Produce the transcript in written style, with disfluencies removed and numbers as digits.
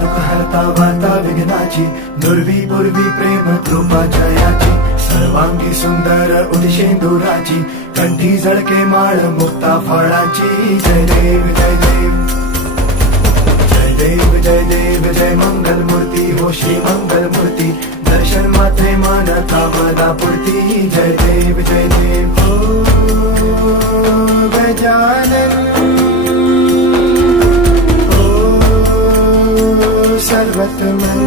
दुःख हरता वार्ता विघ्नाची, दुर्वी पूर्वी प्रेम कृपा जयाची, सर्वांगी सुंदर उदिशेंदुराची, कंठी झळके माळ मुक्ता फळाची. जय देव जय देव जय देव जय देव जय मंगल मूर्ती हो श्री मंगल मूर्ती, दर्शन मात्रे मान कामना पूर्ती. जय देव जय देव ओ गजानन ओ सर्वतमन